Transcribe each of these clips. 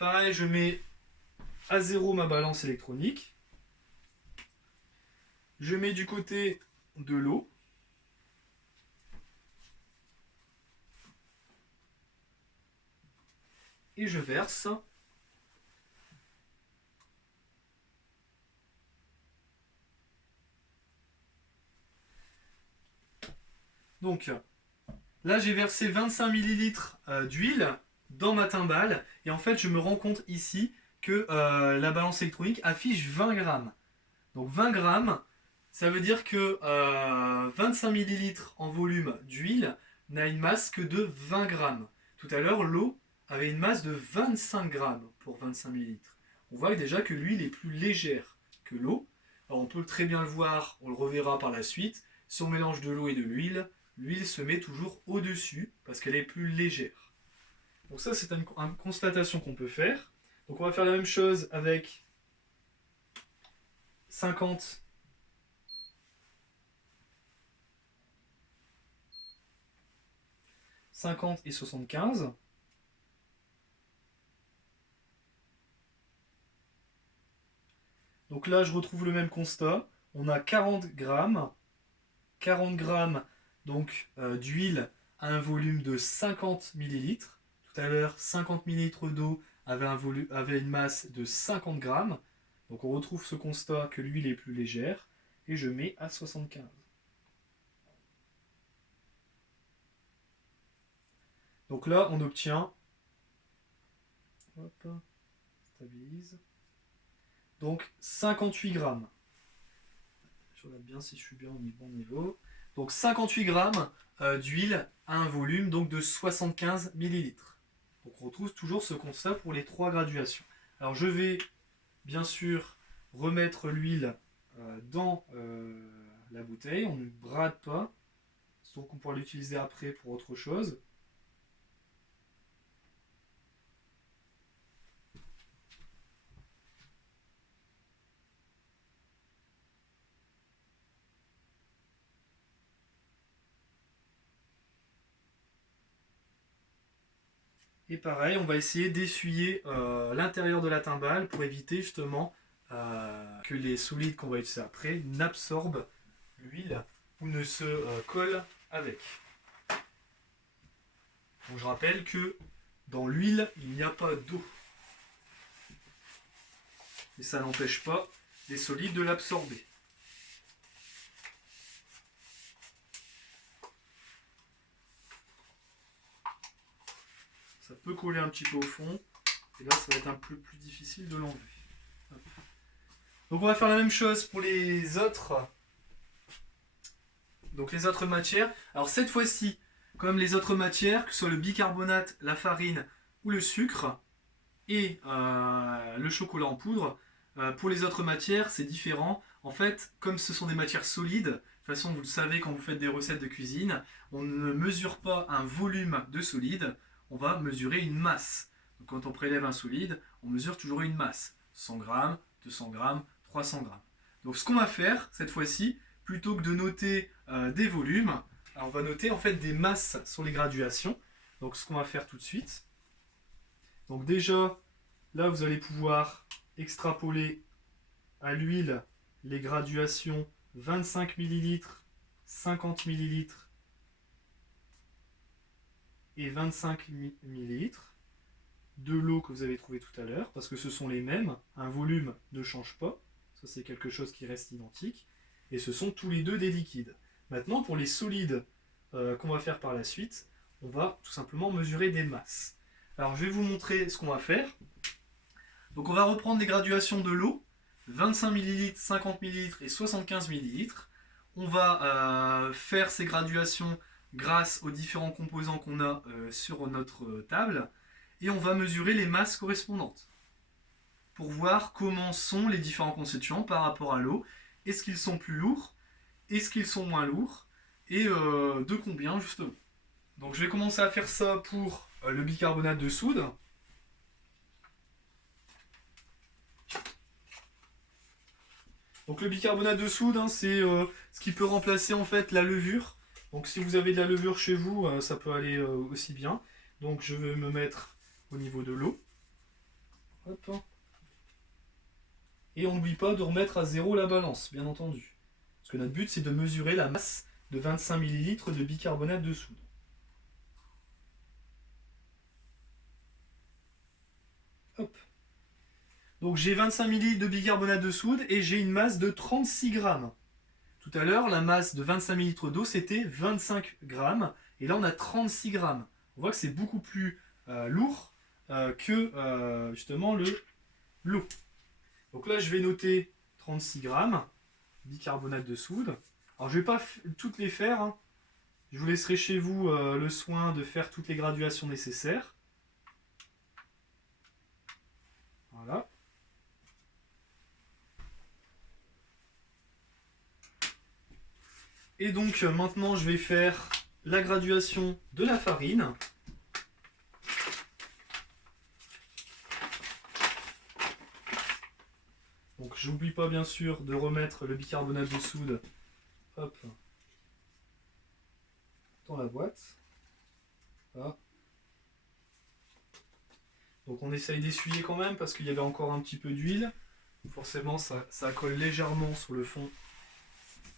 pareil, je mets à 0 ma balance électronique. Je mets du côté de l'eau. Et je verse. Donc là, j'ai versé 25 ml d'huile dans ma timbale. Et en fait, je me rends compte ici que la balance électronique affiche 20 grammes. Donc 20 grammes, ça veut dire que 25 ml en volume d'huile n'a une masse que de 20 grammes. Tout à l'heure, l'eau avait une masse de 25 grammes pour 25 ml. On voit déjà que l'huile est plus légère que l'eau. Alors on peut très bien le voir, on le reverra par la suite. Si on mélange de l'eau et de l'huile se met toujours au-dessus parce qu'elle est plus légère. Donc ça, c'est une constatation qu'on peut faire. Donc on va faire la même chose avec 50 et 75. Donc là, je retrouve le même constat. On a 40 grammes. 40 grammes donc d'huile à un volume de 50 millilitres. Tout à l'heure, 50 millilitres d'eau avait une masse de 50 grammes. Donc on retrouve ce constat que l'huile est plus légère. Et je mets à 75. Donc là, on obtient... Hop, stabilise. Donc 58 grammes. Je regarde bien si je suis bien au bon niveau. Donc 58 grammes d'huile à un volume donc de 75 millilitres. Donc on retrouve toujours ce constat pour les trois graduations. Alors je vais bien sûr remettre l'huile dans la bouteille. On ne brade pas. Donc on pourra l'utiliser après pour autre chose. Et pareil, on va essayer d'essuyer l'intérieur de la timbale pour éviter justement que les solides qu'on va utiliser après n'absorbent l'huile ou ne se collent avec. Donc je rappelle que dans l'huile, il n'y a pas d'eau. Et ça n'empêche pas les solides de l'absorber. Ça peut coller un petit peu au fond. Et là, ça va être un peu plus difficile de l'enlever. Donc on va faire la même chose pour les autres. Donc les autres matières. Alors cette fois-ci, comme les autres matières, que ce soit le bicarbonate, la farine ou le sucre, et le chocolat en poudre, pour les autres matières, c'est différent. En fait, comme ce sont des matières solides, de toute façon, vous le savez quand vous faites des recettes de cuisine, on ne mesure pas un volume de solide, on va mesurer une masse. Donc, quand on prélève un solide, on mesure toujours une masse. 100 grammes, 200 grammes, 300 grammes. Donc ce qu'on va faire cette fois-ci, plutôt que de noter des volumes, on va noter en fait des masses sur les graduations. Donc ce qu'on va faire tout de suite. Donc déjà, là vous allez pouvoir extrapoler à l'huile les graduations 25 ml, 50 ml et 25 ml de l'eau que vous avez trouvé tout à l'heure, parce que ce sont les mêmes, un volume ne change pas, ça c'est quelque chose qui reste identique, et ce sont tous les deux des liquides. Maintenant pour les solides qu'on va faire par la suite, on va tout simplement mesurer des masses. Alors je vais vous montrer ce qu'on va faire. Donc on va reprendre les graduations de l'eau, 25 ml, 50 ml et 75 ml. On va faire ces graduations grâce aux différents composants qu'on a sur notre table. Et on va mesurer les masses correspondantes pour voir comment sont les différents constituants par rapport à l'eau. Est-ce qu'ils sont plus lourds? Est-ce qu'ils sont moins lourds? Et de combien justement? Donc je vais commencer à faire ça pour le bicarbonate de soude. Donc le bicarbonate de soude, hein, c'est ce qui peut remplacer en fait la levure. Donc si vous avez de la levure chez vous, ça peut aller aussi bien. Donc je vais me mettre au niveau de l'eau. Et on n'oublie pas de remettre à zéro la balance, bien entendu. Parce que notre but, c'est de mesurer la masse de 25 ml de bicarbonate de soude. Hop. Donc j'ai 25 ml de bicarbonate de soude et j'ai une masse de 36 grammes. Tout à l'heure, la masse de 25 ml d'eau, c'était 25 grammes. Et là, on a 36 grammes. On voit que c'est beaucoup plus lourd que justement l'eau. Donc là, je vais noter 36 grammes bicarbonate de soude. Alors, je ne vais pas toutes les faire. Hein. Je vous laisserai chez vous le soin de faire toutes les graduations nécessaires. Voilà. Et donc, maintenant, je vais faire la graduation de la farine. Donc, j'oublie pas bien sûr de remettre le bicarbonate de soude, hop, dans la boîte. Voilà. Donc, on essaye d'essuyer quand même parce qu'il y avait encore un petit peu d'huile. Forcément, ça colle légèrement sur le fond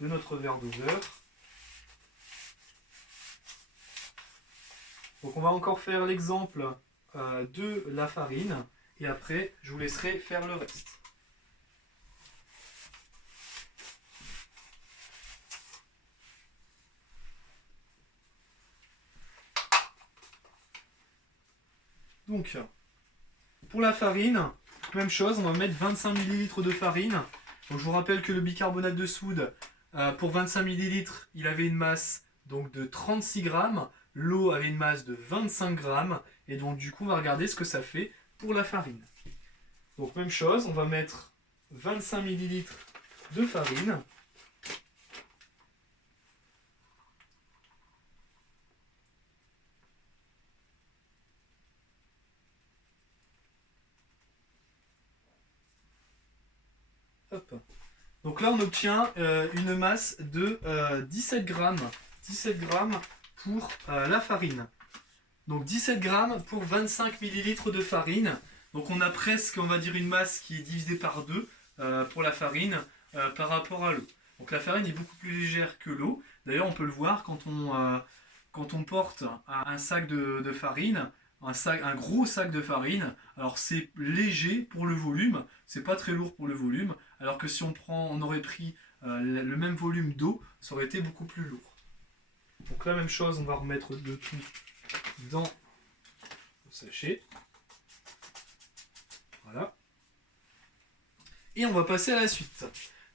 de notre verre doseur. Donc, on va encore faire l'exemple de la farine et après, je vous laisserai faire le reste. Donc, pour la farine, même chose, on va mettre 25 ml de farine. Donc, je vous rappelle que le bicarbonate de soude, pour 25 ml, il avait une masse donc, de 36 grammes. L'eau avait une masse de 25 grammes. Et donc, du coup, on va regarder ce que ça fait pour la farine. Donc, même chose, on va mettre 25 ml de farine. Hop. Donc là, on obtient une masse de 17 grammes. 17 grammes pour la farine. Donc 17 grammes pour 25 millilitres de farine. Donc on a presque, on va dire, une masse qui est divisée par 2 pour la farine par rapport à l'eau. Donc la farine est beaucoup plus légère que l'eau. D'ailleurs, on peut le voir quand on porte un sac de farine, un gros sac de farine. Alors c'est léger pour le volume, c'est pas très lourd pour le volume. Alors que si on aurait pris le même volume d'eau, ça aurait été beaucoup plus lourd. Donc la même chose, on va remettre le tout dans le sachet. Voilà. Et on va passer à la suite.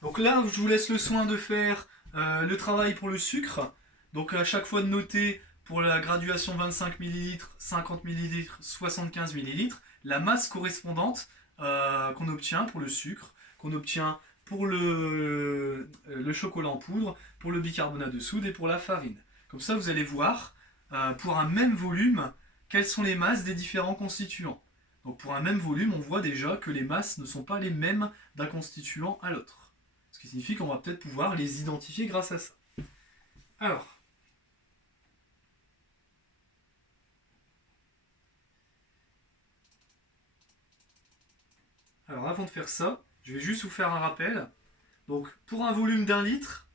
Donc là, je vous laisse le soin de faire le travail pour le sucre. Donc à chaque fois de noter pour la graduation 25 ml, 50 ml, 75 ml, la masse correspondante qu'on obtient pour le sucre, qu'on obtient pour le chocolat en poudre, pour le bicarbonate de soude et pour la farine. Comme ça, vous allez voir, pour un même volume, quelles sont les masses des différents constituants. Donc pour un même volume, on voit déjà que les masses ne sont pas les mêmes d'un constituant à l'autre. Ce qui signifie qu'on va peut-être pouvoir les identifier grâce à ça. Alors avant de faire ça, je vais juste vous faire un rappel. Donc pour un volume d'1 litre,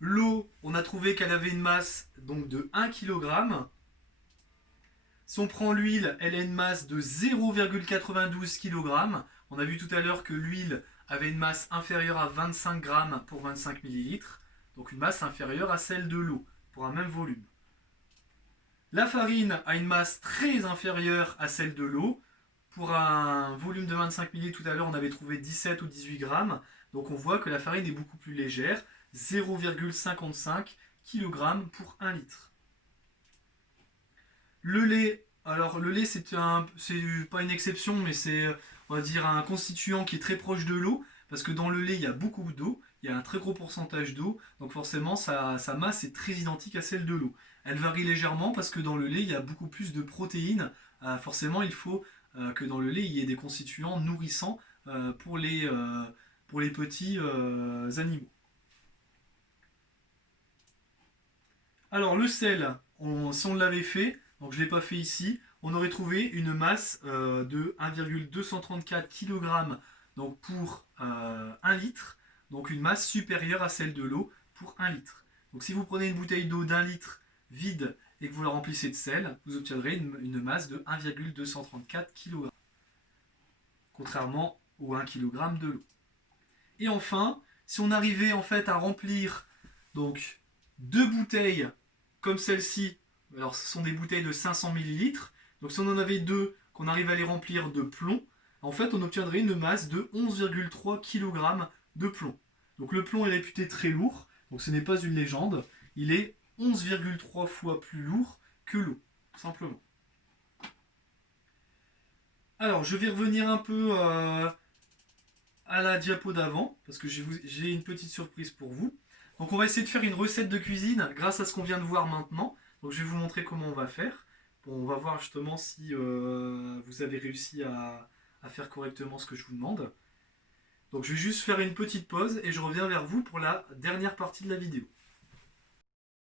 l'eau, on a trouvé qu'elle avait une masse donc, de 1 kg. Si on prend l'huile, elle a une masse de 0,92 kg. On a vu tout à l'heure que l'huile avait une masse inférieure à 25 g pour 25 ml. Donc une masse inférieure à celle de l'eau pour un même volume. La farine a une masse très inférieure à celle de l'eau. Pour un volume de 25 ml, tout à l'heure, on avait trouvé 17 ou 18 grammes. Donc on voit que la farine est beaucoup plus légère, 0,55 kg pour 1 litre. Le lait, alors le lait c'est pas une exception, mais c'est on va dire un constituant qui est très proche de l'eau, parce que dans le lait il y a beaucoup d'eau, il y a un très gros pourcentage d'eau, donc forcément sa masse est très identique à celle de l'eau. Elle varie légèrement parce que dans le lait il y a beaucoup plus de protéines, forcément il faut que dans le lait il y ait des constituants nourrissants pour les petits animaux. Alors le sel, si on l'avait fait, donc je ne l'ai pas fait ici, on aurait trouvé une masse de 1,234 kg donc pour 1 litre, donc une masse supérieure à celle de l'eau pour 1 litre. Donc si vous prenez une bouteille d'eau d'1 litre vide et que vous la remplissez de sel, vous obtiendrez une masse de 1,234 kg, contrairement aux 1 kg de l'eau. Et enfin, si on arrivait en fait à remplir donc 2 bouteilles comme celle-ci, alors ce sont des bouteilles de 500 ml, donc si on en avait 2, qu'on arrive à les remplir de plomb, en fait on obtiendrait une masse de 11,3 kg de plomb. Donc le plomb est réputé très lourd, donc ce n'est pas une légende, il est 11,3 fois plus lourd que l'eau, tout simplement. Alors je vais revenir un peu à la diapo d'avant, parce que j'ai une petite surprise pour vous. Donc on va essayer de faire une recette de cuisine grâce à ce qu'on vient de voir maintenant. Donc je vais vous montrer comment on va faire. Bon, on va voir justement si vous avez réussi à faire correctement ce que je vous demande. Donc je vais juste faire une petite pause et je reviens vers vous pour la dernière partie de la vidéo.